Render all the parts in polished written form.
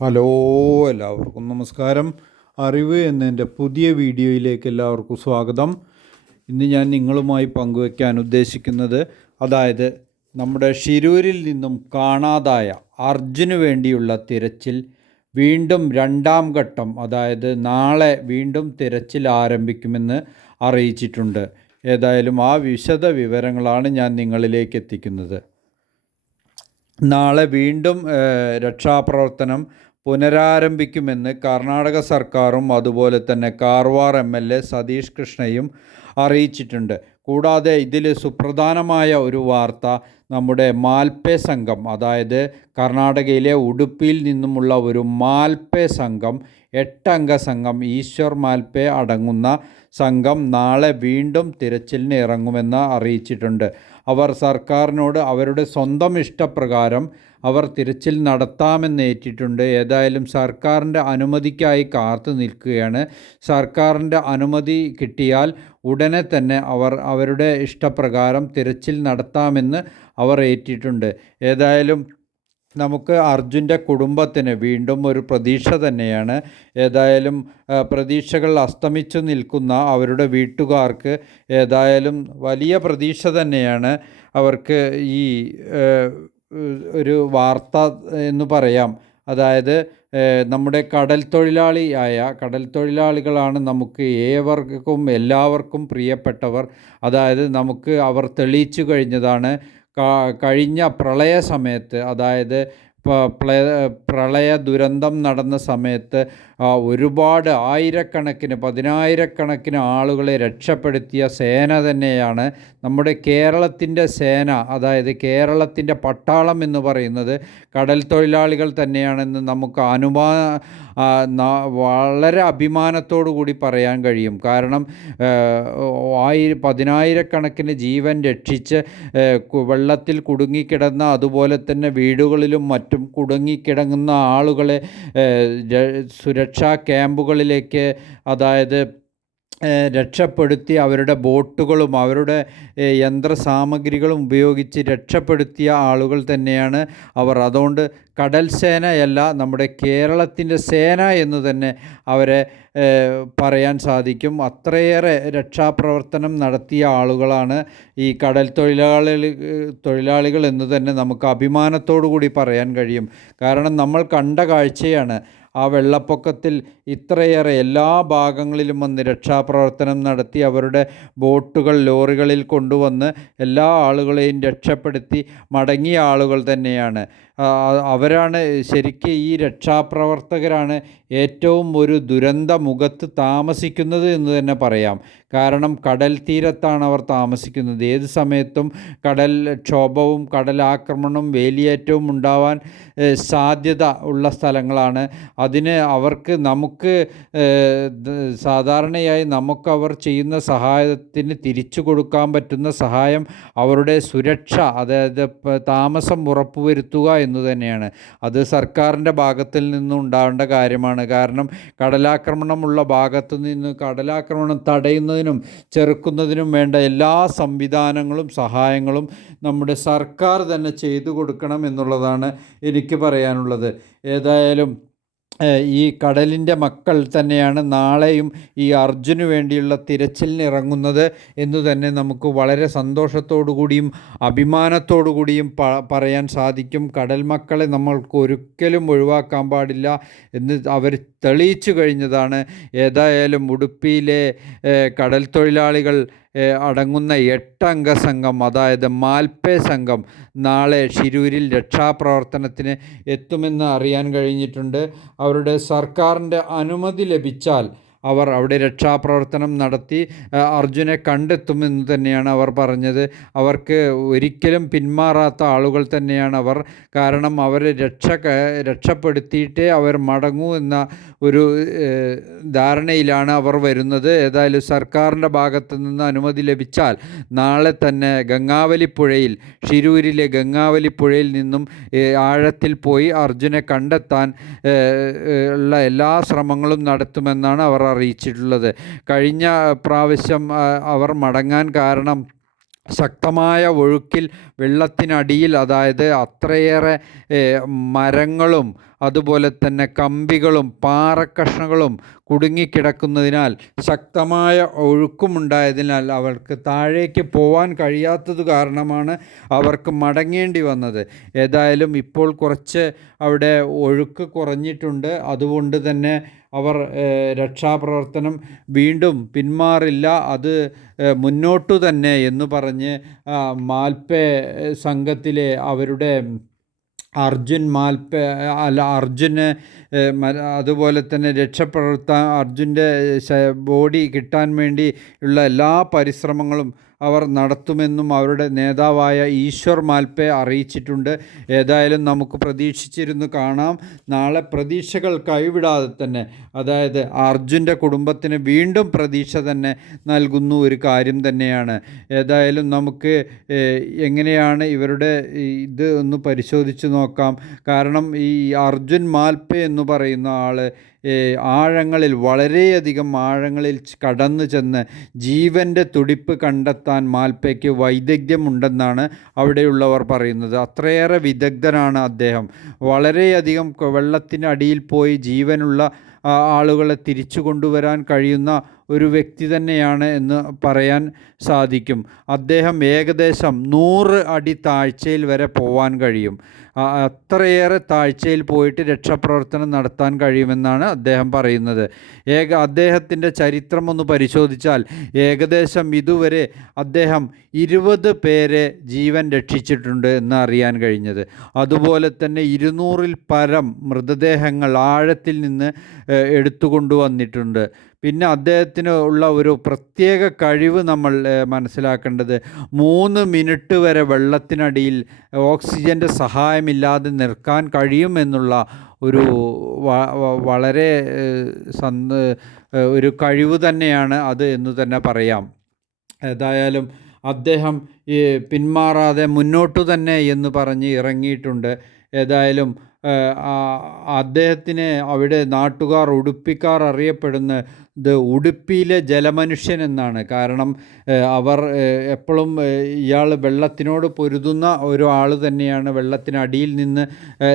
Hello, എല്ലാവർക്കും നമസ്കാരം. അറിവ് എന്നതിൻ്റെ പുതിയ വീഡിയോയിലേക്ക് എല്ലാവർക്കും സ്വാഗതം. ഇന്ന് ഞാൻ നിങ്ങളുമായി പങ്കുവയ്ക്കാൻ ഉദ്ദേശിക്കുന്നത്, അതായത് നമ്മുടെ ഷിരൂരിൽ നിന്നും കാണാതായ അർജുന് വേണ്ടിയുള്ള തിരച്ചിൽ വീണ്ടും രണ്ടാം ഘട്ടം, അതായത് നാളെ വീണ്ടും തിരച്ചിൽ ആരംഭിക്കുമെന്ന് അറിയിച്ചിട്ടുണ്ട്. ഏതായാലും ആ വിശദ വിവരങ്ങളാണ് ഞാൻ നിങ്ങളിലേക്ക് എത്തിക്കുന്നത്. നാളെ വീണ്ടും രക്ഷാപ്രവർത്തനം പുനരാരംഭിക്കുമെന്ന് കർണാടക സർക്കാരും അതുപോലെ തന്നെ കാർവാർ MLA സതീഷ് കൃഷ്ണയും അറിയിച്ചിട്ടുണ്ട്. കൂടാതെ ഇതിൽ സുപ്രധാനമായ ഒരു വാർത്ത, നമ്മുടെ മാൽപ്പേ സംഘം, അതായത് കർണാടകയിലെ ഉടുപ്പിയിൽ നിന്നുമുള്ള ഒരു മാൽപ്പേ സംഘം, 8 അംഗ സംഘം, ഈശ്വർ മാൽപ്പേ അടങ്ങുന്ന സംഘം നാളെ വീണ്ടും തിരച്ചിലിന് ഇറങ്ങുമെന്ന് അറിയിച്ചിട്ടുണ്ട്. അവർ സർക്കാരിനോട് അവരുടെ സ്വന്തം ഇഷ്ടപ്രകാരം അവർ തിരച്ചിൽ നടത്താമെന്നേറ്റിട്ടുണ്ട്. ഏതായാലും സർക്കാരിൻ്റെ അനുമതിക്കായി കാത്തു നിൽക്കുകയാണ്. സർക്കാരിൻ്റെ അനുമതി കിട്ടിയാൽ ഉടനെ തന്നെ അവർ അവരുടെ ഇഷ്ടപ്രകാരം തിരച്ചിൽ നടത്താമെന്ന് അവർ ഏറ്റിട്ടുണ്ട്. ഏതായാലും നമുക്ക് അർജുൻ്റെ കുടുംബത്തിന് വീണ്ടും ഒരു പ്രതീക്ഷ തന്നെയാണ്. ഏതായാലും പ്രതീക്ഷകൾ അസ്തമിച്ചു നിൽക്കുന്ന അവരുടെ വീട്ടുകാർക്ക് ഏതായാലും വലിയ പ്രതീക്ഷ തന്നെയാണ് അവർക്ക് ഈ ഒരു വാർത്ത എന്ന് പറയാം. അതായത് നമ്മുടെ കടൽ തൊഴിലാളികളാണ് നമുക്ക് എല്ലാവർക്കും പ്രിയപ്പെട്ടവർ. അതായത് നമുക്ക് അവർ തെളിയിച്ചു കഴിഞ്ഞതാണ്. കഴിഞ്ഞ പ്രളയ സമയത്ത്, അതായത് പ്രളയ ദുരന്തം നടന്ന സമയത്ത് ഒരുപാട് പതിനായിരക്കണക്കിന് ആളുകളെ രക്ഷപ്പെടുത്തിയ സേന തന്നെയാണ് നമ്മുടെ കേരളത്തിൻ്റെ സേന. അതായത് കേരളത്തിൻ്റെ പട്ടാളം എന്ന് പറയുന്നത് കടൽ തൊഴിലാളികൾ തന്നെയാണെന്ന് നമുക്ക് വളരെ അഭിമാനത്തോടു കൂടി പറയാൻ കഴിയും. കാരണം പതിനായിരക്കണക്കിന് ജീവൻ രക്ഷിച്ച് വെള്ളത്തിൽ കുടുങ്ങിക്കിടന്ന, അതുപോലെ തന്നെ വീടുകളിലും മറ്റും കുടുങ്ങിക്കിടങ്ങുന്ന ആളുകളെ സുരക്ഷാ ക്യാമ്പുകളിലേക്ക്, അതായത് രക്ഷപ്പെടുത്തി അവരുടെ ബോട്ടുകളും അവരുടെ യന്ത്രസാമഗ്രികളും ഉപയോഗിച്ച് രക്ഷപ്പെടുത്തിയ ആളുകൾ തന്നെയാണ് അവർ. അതുകൊണ്ട് കടൽ സേനയല്ല, നമ്മുടെ കേരളത്തിൻ്റെ സേന എന്ന് തന്നെ അവരെ പറയാൻ സാധിക്കും. അത്രയേറെ രക്ഷാപ്രവർത്തനം നടത്തിയ ആളുകളാണ് ഈ കടൽ തൊഴിലാളികൾ എന്ന് തന്നെ നമുക്ക് അഭിമാനത്തോടു കൂടി പറയാൻ കഴിയും. കാരണം നമ്മൾ കണ്ട കാഴ്ചയാണ്. ആ വെള്ളപ്പൊക്കത്തിൽ ഇത്രയേറെ എല്ലാ ഭാഗങ്ങളിലും വന്ന് രക്ഷാപ്രവർത്തനം നടത്തി അവരുടെ ബോട്ടുകൾ ലോറികളിൽ കൊണ്ടുവന്ന് എല്ലാ ആളുകളെയും രക്ഷപ്പെടുത്തി മടങ്ങിയ ആളുകൾ തന്നെയാണ്. അവരാണ് ശരിക്കും ഈ രക്ഷാപ്രവർത്തകരാണ് ഏറ്റവും ഒരു ദുരന്ത മുഖത്ത് താമസിക്കുന്നത് എന്ന് തന്നെ പറയാം. കാരണം കടൽ തീരത്താണ് അവർ താമസിക്കുന്നത്. ഏത് സമയത്തും കടൽക്ഷോഭവും കടലാക്രമണവും വേലിയേറ്റവും ഉണ്ടാവാൻ സാധ്യത ഉള്ള സ്ഥലങ്ങളാണ്. അതിന് നമുക്ക് സാധാരണയായി അവർ ചെയ്യുന്ന സഹായത്തിന് തിരിച്ചു കൊടുക്കാൻ പറ്റുന്ന സഹായം അവരുടെ സുരക്ഷ, അതായത് താമസം ഉറപ്പുവരുത്തുക എന്ന് തന്നെയാണ്. അത് സർക്കാരിൻ്റെ ഭാഗത്തിൽ നിന്നും ഉണ്ടാവേണ്ട കാര്യമാണ്. കാരണം കടലാക്രമണമുള്ള ഭാഗത്തു നിന്ന് കടലാക്രമണം തടയുന്നതിനും ചെറുക്കുന്നതിനും വേണ്ട എല്ലാ സംവിധാനങ്ങളും സഹായങ്ങളും നമ്മുടെ സർക്കാർ തന്നെ ചെയ്തു കൊടുക്കണം എന്നുള്ളതാണ് എനിക്ക് പറയാനുള്ളത്. ഏതായാലും ഈ കടലിൻ്റെ മക്കൾ തന്നെയാണ് നാളെയും ഈ അർജുന് വേണ്ടിയുള്ള തിരച്ചിലിന് ഇറങ്ങുന്നത് എന്ന് തന്നെ നമുക്ക് വളരെ സന്തോഷത്തോടു കൂടിയും അഭിമാനത്തോടു കൂടിയും പറയാൻ സാധിക്കും. കടൽ മക്കളെ നമ്മൾക്ക് ഒരിക്കലും ഒഴിവാക്കാൻ പാടില്ല എന്ന് അവർ തെളിയിച്ചു കഴിഞ്ഞതാണ്. ഏതായാലും ഉടുപ്പിയിലെ കടൽ തൊഴിലാളികൾ അടങ്ങുന്ന 8 അംഗ സംഘം, അതായത് മാൽപ്പേ സംഘം, നാളെ ഷിരൂരിൽ രക്ഷാപ്രവർത്തനത്തിന് എത്തുമെന്ന് അറിയാൻ കഴിഞ്ഞിട്ടുണ്ട്. അവരുടെ സർക്കാരിൻ്റെ അനുമതി ലഭിച്ചാൽ അവർ അവിടെ രക്ഷാപ്രവർത്തനം നടത്തി അർജുനെ കണ്ടെത്തുമെന്ന് തന്നെയാണ് അവർ പറഞ്ഞത്. അവർക്ക് ഒരിക്കലും പിന്മാറാത്ത ആളുകൾ തന്നെയാണ് അവർ. കാരണം അവരെ രക്ഷപ്പെടുത്തിയിട്ടേ അവർ മടങ്ങൂ എന്ന ഒരു ധാരണയിലാണ് അവർ വരുന്നത്. ഏതായാലും സർക്കാരിൻ്റെ ഭാഗത്തു നിന്ന് അനുമതി ലഭിച്ചാൽ നാളെ തന്നെ ഷിരൂരിലെ ഗംഗാവലിപ്പുഴയിൽ നിന്നും ആഴത്തിൽ പോയി അർജുനെ കണ്ടെത്താൻ ഉള്ള എല്ലാ ശ്രമങ്ങളും നടത്തുമെന്നാണ് അവർ അറിയിച്ചിട്ടുള്ളത്. കഴിഞ്ഞ പ്രാവശ്യം അവർ മടങ്ങാൻ കാരണം ശക്തമായ ഒഴുക്കിൽ വെള്ളത്തിനടിയിൽ, അതായത് അത്രയേറെ മരങ്ങളും അതുപോലെ തന്നെ കമ്പികളും പാറക്കഷ്ണങ്ങളും കുടുങ്ങിക്കിടക്കുന്നതിനാൽ, ശക്തമായ ഒഴുക്കുമുണ്ടായതിനാൽ അവർക്ക് താഴേക്ക് പോവാൻ കഴിയാത്തത് കാരണമാണ് അവർക്ക് മടങ്ങേണ്ടി വന്നത്. ഏതായാലും ഇപ്പോൾ കുറച്ച് അവിടെ ഒഴുക്ക് കുറഞ്ഞിട്ടുണ്ട്. അതുകൊണ്ട് തന്നെ അവർ രക്ഷാപ്രവർത്തനം വീണ്ടും പിന്മാറില്ല, അത് മുന്നോട്ടു തന്നെ എന്ന് പറഞ്ഞ് മാൽപ്പെ സംഘത്തിലെ അവരുടെ അർജുന് അതുപോലെ തന്നെ അർജുൻ്റെ ബോഡി കിട്ടാൻ വേണ്ടി ഉള്ള എല്ലാ പരിശ്രമങ്ങളും അവർ നടത്തുമെന്നും അവരുടെ നേതാവായ ഈശ്വർ മാൽപ്പെ അറിയിച്ചിട്ടുണ്ട്. ഏതായാലും നമുക്ക് പ്രതീക്ഷിച്ചിരുന്നു കാണാം. നാളെ പ്രതീക്ഷകൾ കൈവിടാതെ തന്നെ, അതായത് അർജുൻ്റെ കുടുംബത്തിന് വീണ്ടും പ്രതീക്ഷ തന്നെ നൽകുന്ന ഒരു കാര്യം തന്നെയാണ്. ഏതായാലും നമുക്ക് എങ്ങനെയാണ് ഇവരുടെ ഇത് ഒന്ന് പരിശോധിച്ച് നോക്കാം. കാരണം ഈ അർജുൻ മാൽപ്പെ എന്ന് പറയുന്ന ആൾ ആഴങ്ങളിൽ, വളരെയധികം ആഴങ്ങളിൽ കടന്നു ചെന്ന് ജീവൻ്റെ തുടിപ്പ് കണ്ടെത്താൻ മാൽപ്പയ്ക്ക് വൈദഗ്ധ്യമുണ്ടെന്നാണ് അവിടെയുള്ളവർ പറയുന്നത്. അത്രയേറെ വിദഗ്ധനാണ് അദ്ദേഹം. വളരെയധികം വെള്ളത്തിനടിയിൽ പോയി ജീവനുള്ള ആളുകളെ തിരിച്ചു കൊണ്ടുവരാൻ കഴിയുന്ന ഒരു വ്യക്തി തന്നെയാണ് എന്ന് പറയാൻ സാധിക്കും. അദ്ദേഹം ഏകദേശം 100 അടി താഴ്ചയിൽ വരെ പോവാൻ കഴിയും. അത്രയേറെ താഴ്ചയിൽ പോയിട്ട് രക്ഷാപ്രവർത്തനം നടത്താൻ കഴിയുമെന്നാണ് അദ്ദേഹം പറയുന്നത്. അദ്ദേഹത്തിൻ്റെ ചരിത്രം ഒന്ന് പരിശോധിച്ചാൽ ഏകദേശം ഇതുവരെ അദ്ദേഹം 20 പേരെ ജീവൻ രക്ഷിച്ചിട്ടുണ്ട് എന്ന് അറിയാൻ കഴിഞ്ഞത്. അതുപോലെ തന്നെ 200-ൽ പരം മൃതദേഹങ്ങൾ ആഴത്തിൽ നിന്ന് എടുത്തുകൊണ്ടുവന്നിട്ടുണ്ട്. പിന്നെ അദ്ദേഹത്തിന് ഉള്ള ഒരു പ്രത്യേക കഴിവ് നമ്മൾ മനസ്സിലാക്കേണ്ടത്, 3 മിനിറ്റ് വരെ വെള്ളത്തിനടിയിൽ ഓക്സിജൻ്റെ സഹായമില്ലാതെ നിൽക്കാൻ കഴിയുമെന്നുള്ള ഒരു വളരെ ഒരു കഴിവ് തന്നെയാണ് അത് എന്ന് തന്നെ പറയാം. ഏതായാലും അദ്ദേഹം പിന്മാറാതെ മുന്നോട്ടു തന്നെ എന്ന് പറഞ്ഞ് ഇറങ്ങിയിട്ടുണ്ട്. ഏതായാലും അദ്ദേഹത്തിന് അവിടെ നാട്ടുകാർ, ഉടുപ്പിക്കാർ അറിയപ്പെടുന്നത് ഉടുപ്പിയിലെ ജലമനുഷ്യൻ എന്നാണ്. കാരണം അവർ എപ്പോഴും ഇയാൾ വെള്ളത്തിനോട് പൊരുതുന്ന ഒരാൾ തന്നെയാണ്. വെള്ളത്തിനടിയിൽ നിന്ന്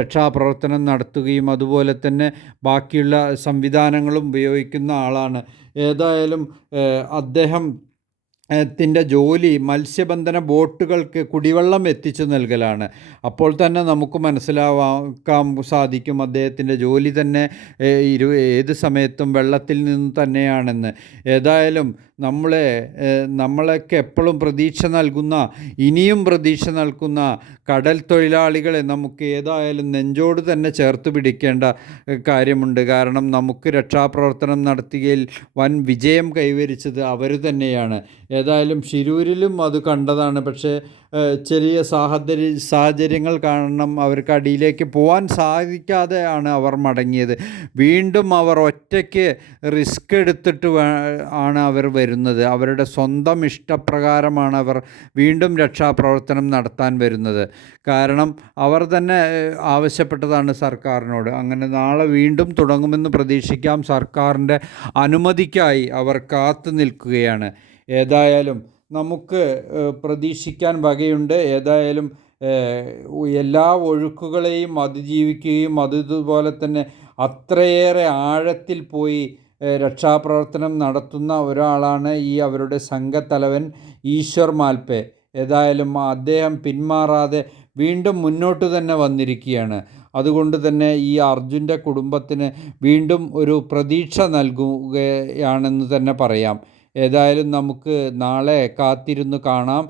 രക്ഷാപ്രവർത്തനം നടത്തുകയും അതുപോലെ തന്നെ ബാക്കിയുള്ള സംവിധാനങ്ങളും ഉപയോഗിക്കുന്ന ആളാണ്. ഏതായാലും അദ്ദേഹം ത്തിൻ്റെ ജോലി മത്സ്യബന്ധന ബോട്ടുകൾക്ക് കുടിവെള്ളം എത്തിച്ചു നൽകലാണ്. അപ്പോൾ തന്നെ നമുക്ക് മനസ്സിലാക്കാൻ സാധിക്കും അദ്ദേഹത്തിൻ്റെ ജോലി തന്നെ ഏത് സമയത്തും വെള്ളത്തിൽ നിന്ന് തന്നെയാണെന്ന്. ഏതായാലും നമ്മളൊക്കെ എപ്പോഴും പ്രതീക്ഷ നൽകുന്ന, ഇനിയും പ്രതീക്ഷ നൽകുന്ന കടൽ തൊഴിലാളികളെ നമുക്ക് ഏതായാലും നെഞ്ചോട് തന്നെ ചേർത്ത് പിടിക്കേണ്ട കാര്യമുണ്ട്. കാരണം നമുക്ക് രക്ഷാപ്രവർത്തനം നടത്തുകയിൽ വൻ വിജയം കൈവരിച്ചത് അവർ തന്നെയാണ്. ഏതായാലും ശിരൂരിലും അത് കണ്ടതാണ്. പക്ഷേ ചെറിയ സാഹചര്യങ്ങൾ കാരണം അവർക്ക് അടിയിലേക്ക് പോകാൻ സാധിക്കാതെ ആണ് അവർ മടങ്ങിയത്. വീണ്ടും അവർ ഒറ്റയ്ക്ക് റിസ്ക് എടുത്തിട്ട് ആണ് അവർ വരുന്നത്. അവരുടെ സ്വന്തം ഇഷ്ടപ്രകാരമാണ് അവർ വീണ്ടും രക്ഷാപ്രവർത്തനം നടത്താൻ വരുന്നത്. കാരണം അവർ തന്നെ ആവശ്യപ്പെട്ടതാണ് സർക്കാരിനോട്. അങ്ങനെ നാളെ വീണ്ടും തുടങ്ങുമെന്ന് പ്രതീക്ഷിക്കാം. സർക്കാരിൻ്റെ അനുമതിക്കായി അവർ കാത്തു നിൽക്കുകയാണ്. ഏതായാലും നമുക്ക് പ്രതീക്ഷിക്കാൻ വകയുണ്ട്. ഏതായാലും എല്ലാ ഒഴുക്കുകളെയും അതിജീവിക്കുകയും അതുപോലെ തന്നെ അത്രയേറെ ആഴത്തിൽ പോയി രക്ഷാപ്രവർത്തനം നടത്തുന്ന ഒരാളാണ് ഈ അവരുടെ സംഘത്തലവൻ ഈശ്വർ മാൽപ്പെ. ഏതായാലും അദ്ദേഹം പിന്മാറാതെ വീണ്ടും മുന്നോട്ട് തന്നെ വന്നിരിക്കുകയാണ്. അതുകൊണ്ട് തന്നെ ഈ അർജുൻ്റെ കുടുംബത്തിന് വീണ്ടും ഒരു പ്രതീക്ഷ നൽകുകയാണെന്ന് തന്നെ പറയാം. ഏതായാലും നമുക്ക് നാളെ കാത്തിരുന്ന് കാണാം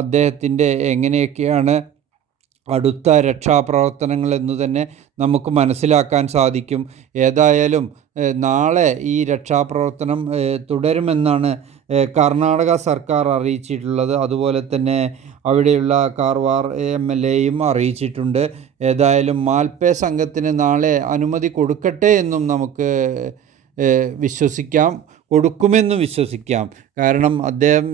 അദ്ദേഹത്തിൻ്റെ എങ്ങനെയൊക്കെയാണ് അടുത്ത രക്ഷാപ്രവർത്തനങ്ങൾ എന്ന് തന്നെ നമുക്ക് മനസ്സിലാക്കാൻ സാധിക്കും. ഏതായാലും നാളെ ഈ രക്ഷാപ്രവർത്തനം തുടരുമെന്നാണ് കർണാടക സർക്കാർ അറിയിച്ചിട്ടുള്ളത്. അതുപോലെ തന്നെ അവിടെയുള്ള കാർവാർ MLAയും അറിയിച്ചിട്ടുണ്ട്. ഏതായാലും മാൽപ്പെ സംഘത്തിന് നാളെ അനുമതി കൊടുക്കട്ടെ എന്നും നമുക്ക് കൊടുക്കുമെന്നും വിശ്വസിക്കാം. കാരണം അദ്ദേഹം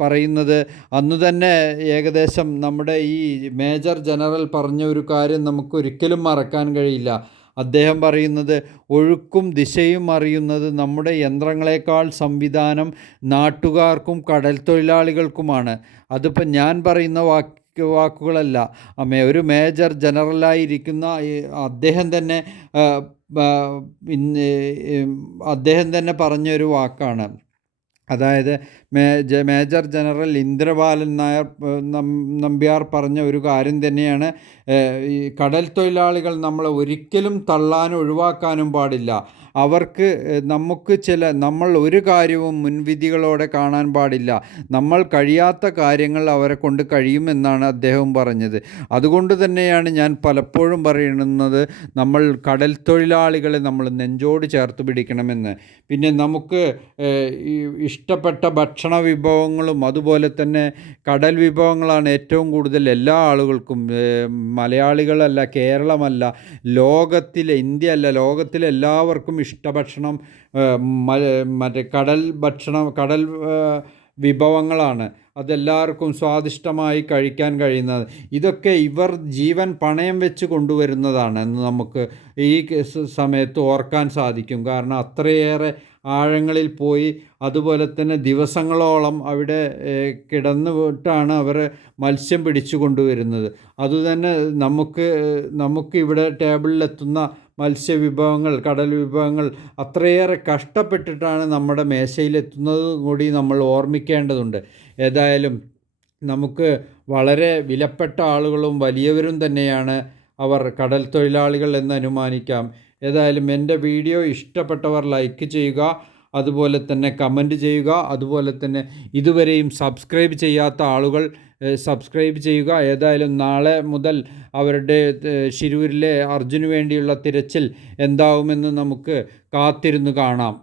പറയുന്നത് അന്ന് തന്നെ ഏകദേശം നമ്മുടെ ഈ മേജർ ജനറൽ പറഞ്ഞ ഒരു കാര്യം നമുക്കൊരിക്കലും മറക്കാൻ കഴിയില്ല. അദ്ദേഹം പറയുന്നത് ഒഴുക്കും ദിശയും അറിയുന്നത് നമ്മുടെ യന്ത്രങ്ങളെക്കാൾ സംവിധാനം നാട്ടുകാർക്കും കടൽ തൊഴിലാളികൾക്കുമാണ്. അതിപ്പോൾ ഞാൻ പറയുന്ന വാക്കുകളല്ല. ഒരു മേജർ ജനറലായിരിക്കുന്ന അദ്ദേഹം തന്നെ അദ്ദേഹം തന്നെ പറഞ്ഞൊരു വാക്കാണ്. അതായത് മേജർ ജനറൽ ഇന്ദ്രപാലൻ നായർ നമ്പ്യാർ പറഞ്ഞ ഒരു കാര്യം തന്നെയാണ്. ഈ കടൽ തൊഴിലാളികൾ നമ്മളെ ഒരിക്കലും തള്ളാനും ഒഴിവാക്കാനും പാടില്ല. അവർക്ക് നമ്മൾ ഒരു കാര്യവും മുൻവിധികളോടെ കാണാൻ പാടില്ല. നമ്മൾ കഴിയാത്ത കാര്യങ്ങൾ അവരെ കൊണ്ട് കഴിയുമെന്നാണ് അദ്ദേഹം പറഞ്ഞത്. അതുകൊണ്ട് തന്നെയാണ് ഞാൻ പലപ്പോഴും പറയുന്നത്, നമ്മൾ കടൽ തൊഴിലാളികളെ നമ്മൾ നെഞ്ചോട് ചേർത്ത് പിടിക്കണമെന്ന്. പിന്നെ നമുക്ക് ഇഷ്ടപ്പെട്ട ഭക്ഷണ വിഭവങ്ങളും അതുപോലെ തന്നെ കടൽ വിഭവങ്ങളാണ് ഏറ്റവും കൂടുതൽ എല്ലാ ആളുകൾക്കും, മലയാളികളല്ല, കേരളമല്ല, ഇന്ത്യ അല്ല, ലോകത്തിലെ എല്ലാവർക്കും ഇഷ്ടഭക്ഷണം കടൽ വിഭവങ്ങളാണ്. അതെല്ലാവർക്കും സ്വാദിഷ്ടമായി കഴിക്കാൻ കഴിയുന്നത്. ഇതൊക്കെ ഇവർ ജീവൻ പണയം വെച്ച് കൊണ്ടുവരുന്നതാണ് എന്ന് നമുക്ക് ഈ സമയത്ത് ഓർക്കാൻ സാധിക്കും. കാരണം അത്രയേറെ ആഴങ്ങളിൽ പോയി അതുപോലെ തന്നെ ദിവസങ്ങളോളം അവിടെ കിടന്നുവിട്ടാണ് അവർ മത്സ്യം പിടിച്ചു കൊണ്ടുവരുന്നത്. അതുതന്നെ നമുക്ക് ഇവിടെ ടേബിളിലെത്തുന്ന മത്സ്യവിഭവങ്ങൾ, കടൽ വിഭവങ്ങൾ അത്രയേറെ കഷ്ടപ്പെട്ടിട്ടാണ് നമ്മുടെ മേശയിലെത്തുന്നത് കൂടി നമ്മൾ ഓർമ്മിക്കേണ്ടതുണ്ട്. ഏതായാലും നമുക്ക് വളരെ വിലപ്പെട്ട ആളുകളും വലിയവരും തന്നെയാണ് അവർ കടൽ തൊഴിലാളികൾ എന്ന് അനുമാനിക്കാം. ഏതായാലും എൻ്റെ വീഡിയോ ഇഷ്ടപ്പെട്ടവർ ലൈക്ക് ചെയ്യുക, അതുപോലെ തന്നെ കമൻറ്റ് ചെയ്യുക, അതുപോലെ തന്നെ ഇതുവരെയും സബ്സ്ക്രൈബ് ചെയ്യാത്ത ആളുകൾ സബ്സ്ക്രൈബ് ചെയ്യുക. ഏതായാലും നാളെ മുതൽ അവരുടെ ശിരൂരിലെ അർജുന് വേണ്ടിയുള്ള തിരച്ചിൽ എന്താവുമെന്ന് നമുക്ക് കാത്തിരുന്ന് കാണാം.